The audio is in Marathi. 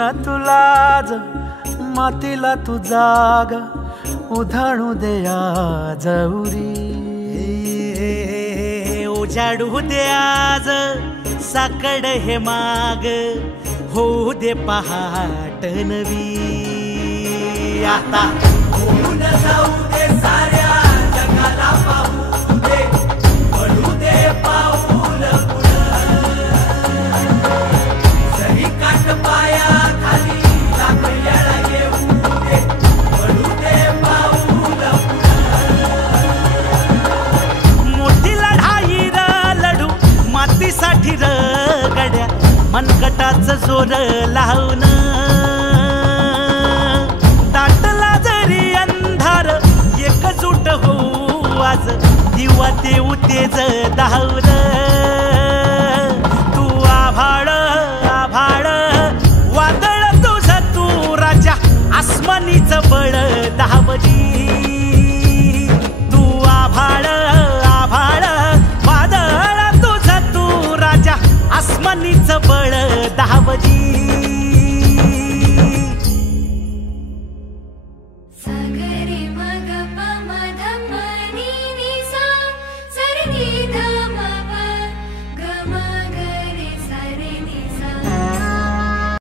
न तुलाज मातीला तू जाग उधाणू दे आज उरी उजाडू दे आज साकड हे माग होऊ दे पहाट नवी आता होऊन जाऊ दे साऱ्या जगाला पाहू दे पडू दे पाऊल जरी काट पाया खाली लाख येळा येऊ दे पडू दे पाऊल मोठी लढाई र लढू मातीसाठी र गड्या मनगटाचं जोर लावून दाटला जरी अंधार एकजूट होऊ आज दिवा देऊ तेज धावून